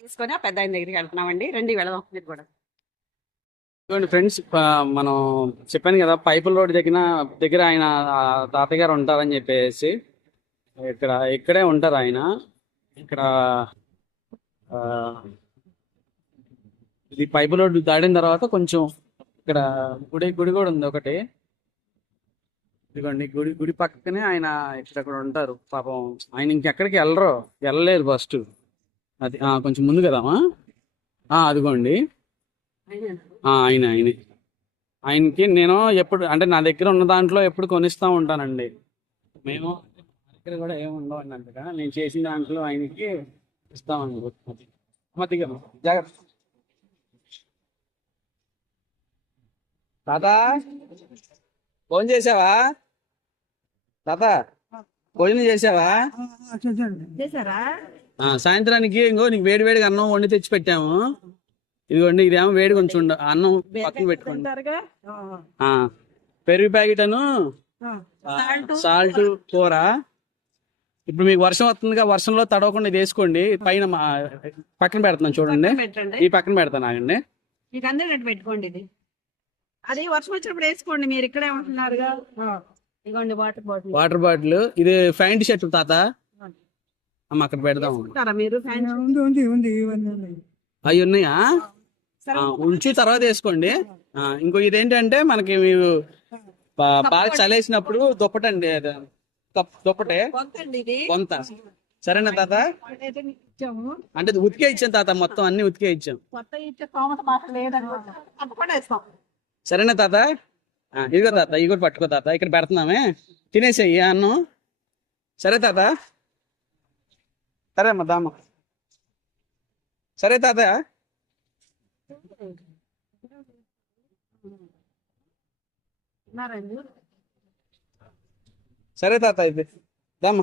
తీసుకొని ఆ పెద్ద ఆయన దగ్గరికి వెళ్తున్నామండి. రండి వెళదాం మీరు కూడా. ఇదిగోండి ఫ్రెండ్స్, మనం చెప్పాను కదా పైపుల్ రోడ్ దగ్గర ఆయన తాతయ్య గారు ఉంటారని చెప్పేసి ఇక్కడే ఉంటారు ఆయన. ఇక్కడ ఆ, ఇది పైపుల్ రోడ్ దాటిన తర్వాత కొంచెం ఇక్కడ గుడి కూడా ఉంది ఒకటి. ఇదిగోండి గుడి గుడి పక్కనే ఆయన ఇక్కడ ఉంటారు పాపం. ఆయన ఇంకెక్కడికి వెళ్ళలేరు ఫస్ట్. అది కొంచెం ముందు కదమ్మా. అదిగోండి. ఆయనే ఆయనకి నేను ఎప్పుడు అంటే నా దగ్గర ఉన్న దాంట్లో ఎప్పుడు కొనిస్తూ ఉంటానండి. మేము దగ్గర కూడా ఏమి ఉండవండి అంతగా. నేను చేసిన దాంట్లో ఆయనకి ఇస్తామండి. మతిగా జాగ్రత్త. తాత భోజనం చేసావా? తాత భోజనం చేసావా? చేశారా? సాయంత్రానికి ఇంకో నీకు వేడి వేడిగా అన్నం వండి తెచ్చి పెట్టాము. ఇదిగోండి, ఇదేమో వేడి కొంచెం అన్నం పక్కన పెట్టుకోండి. పెరుగు ప్యాకెట్ అను సాల్ట్ కూర. ఇప్పుడు మీకు వర్షం వస్తుందిగా, వర్షంలో తడవకుండా ఇది వేసుకోండి. పైన పక్కన పెడుతున్నాను చూడండి. ఈ పక్కన పెడతాను ఆగండి. మీకు అందరినట్టు పెట్టుకోండి. ఇది అది వర్షం వచ్చినప్పుడు వేసుకోండి. మీరు ఇక్కడే ఉంటున్నారుగా. ఇదిగోండి వాటర్ బాటిల్. ఇది ప్యాంట్ షర్ట్ తాత అమ్మ అక్కడ పెడదాం. మీరు అవి ఉన్నాయా? ఉంచి తర్వాత వేసుకోండి. ఇంకో ఇదేంటంటే మనకి మీరు బాగా చలేసినప్పుడు దుప్పటండి. దుప్పటే కొంత. సరేనా తాత? అంటే ఉతికే ఇచ్చాం తాత, మొత్తం అన్ని ఉతికే ఇచ్చాం. సరేనా తాత? ఇదిగో తాత, ఇవి కూడా పట్టుకో తాత. ఇక్కడ పెడుతున్నామే, తినేసేయి అన్నం. సరే తాత? సరే అమ్మ దామ్మ. సరే తాత? సరే తాత అయితే దామ్మ.